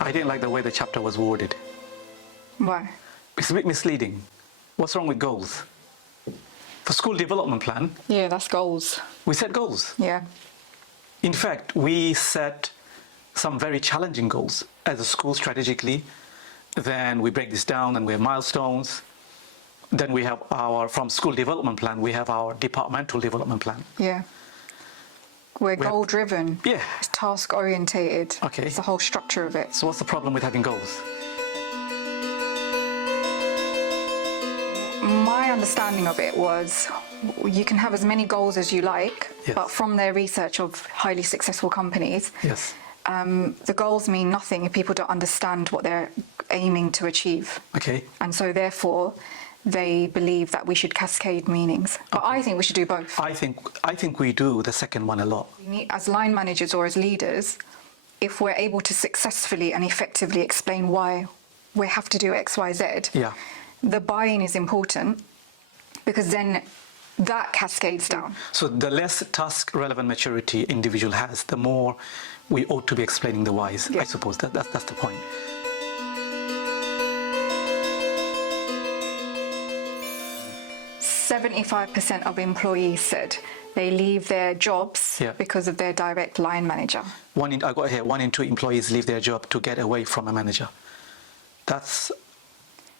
I didn't like the way the chapter was worded. Why? It's a bit misleading. What's wrong with goals? For school development plan, Yeah, that's goals. we set goals. Yeah. In fact, we set some very challenging goals as a school strategically. Then we break this down and we have milestones. Then we have from school development plan, we have our departmental development plan. Yeah. We're We have- goal driven. Yeah. It's task orientated. Okay. It's the whole structure of it. So what's the problem with having goals? My understanding of it was you can have as many goals as you like, Yes. but from their research of highly successful companies, Yes. the goals mean nothing if people don't understand what they're aiming to achieve. Okay. And so therefore, they believe that we should cascade meanings. But I think we should do both. I think we do the second one a lot. We need, as line managers or as leaders, if we're able to successfully and effectively explain why we have to do X, Y, Z, Yeah. the buy-in is important because then that cascades down. So the less task relevant maturity individual has, the more we ought to be explaining the whys. Yeah. I suppose that's the point. 75% of employees said they leave their jobs Yeah. because of their direct line manager. I got here, 1 in 2 employees leave their job to get away from a manager. That's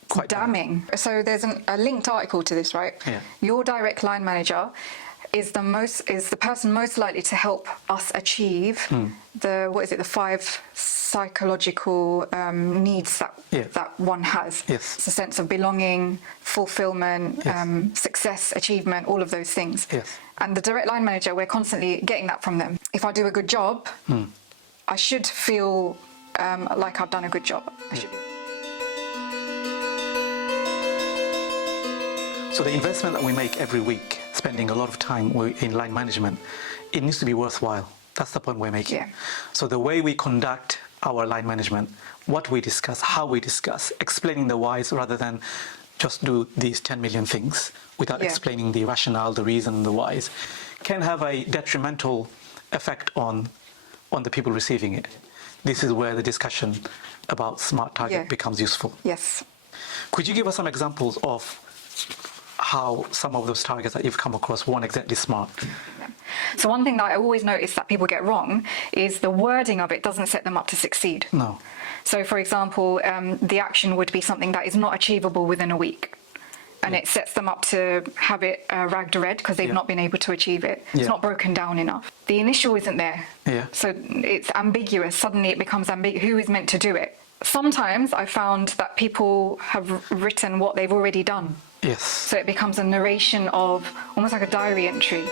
quite bad. Damning. So there's a linked article to this, right? Yeah. Your direct line manager is the person most likely to help us achieve the 5 psychological needs that one has. Yes. It's a sense of belonging, fulfillment, Yes. success, achievement, all of those things. Yes. And the direct line manager, we're constantly getting that from them. If I do a good job, I should feel like I've done a good job. I should be. So the investment that we make every week, spending a lot of time in line management, it needs to be worthwhile. That's the point we're making. Yeah. So the way we conduct our line management, what we discuss, how we discuss, explaining the whys rather than just do these 10 million things without Yeah. explaining the rationale, the reason, the whys, can have a detrimental effect on the people receiving it. This is where the discussion about smart target Yeah. becomes useful. Yes. Could you give us some examples of how some of those targets that you've come across weren't exactly smart? So one thing that I always notice that people get wrong is the wording of it doesn't set them up to succeed. No. So for example, the action would be something that is not achievable within a week. And it sets them up to have it ragged red because they've Yeah. not been able to achieve it. Yeah. It's not broken down enough. The initial isn't there. Yeah. So it's ambiguous. Suddenly it becomes ambiguous. Who is meant to do it? Sometimes I found that people have written what they've already done. Yes. So it becomes a narration of almost like a diary entry.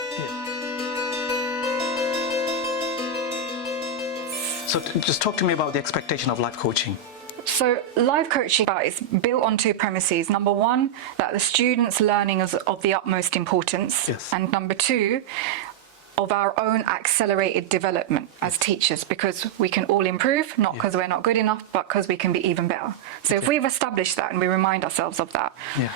So just talk to me about the expectation of life coaching. So life coaching is built on 2 premises. Number 1, that the student's learning is of the utmost importance. Yes. And number 2, of our own accelerated development as teachers, because we can all improve, not because we're not good enough, but because we can be even better. So if we've established that and we remind ourselves of that, Yeah.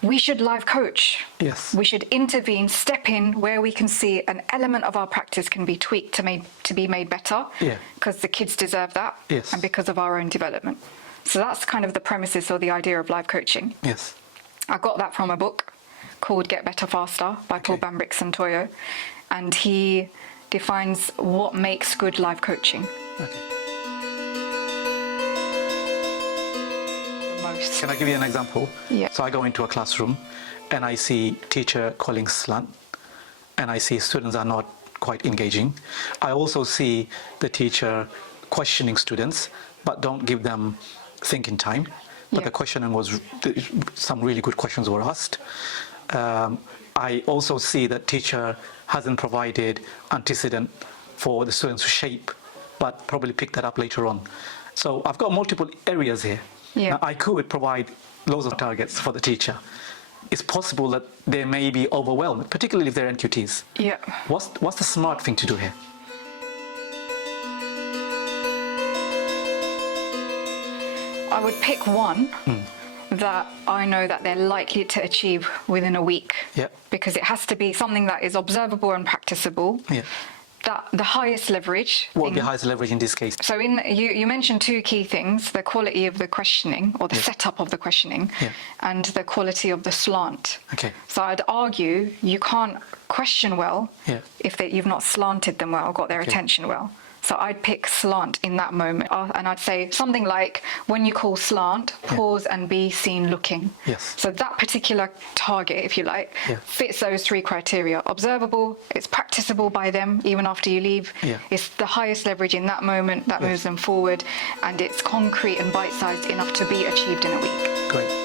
we should life coach. Yes. We should intervene, step in where we can see an element of our practice can be tweaked to be made better. Yeah. Because the kids deserve that. Yes. And because of our own development. So that's kind of the premises or the idea of life coaching. Yes. I got that from a book called Get Better Faster by Paul Bambrick Santoyo. And he defines what makes good life coaching Okay. the most. Can I give you an example? Yeah. So I go into a classroom and I see teacher calling slant and I see students are not quite engaging. I also see the teacher questioning students but don't give them thinking time. But Yeah. the questioning was, some really good questions were asked. I also see that teacher hasn't provided antecedent for the students to shape, but probably pick that up later on. So I've got multiple areas here. Yeah. Now, I could provide loads of targets for the teacher. It's possible that they may be overwhelmed, particularly if they're NQTs. Yeah. What's the smart thing to do here? I would pick one that I know that they're likely to achieve within a week. Yeah. Because it has to be something that is observable and practicable. Yeah. that the highest leverage. What would be highest leverage in this case? So you mentioned two key things: the quality of the questioning or the setup of the questioning, and the quality of the slant. Okay. So I'd argue you can't question well if you've not slanted them well, got their attention well. So I'd pick slant in that moment. And I'd say something like, when you call slant, pause and be seen looking. Yes. So that particular target, if you like, fits those three criteria. Observable, it's practicable by them even after you leave. It's the highest leverage in that moment that moves them forward. And it's concrete and bite-sized enough to be achieved in a week. Great.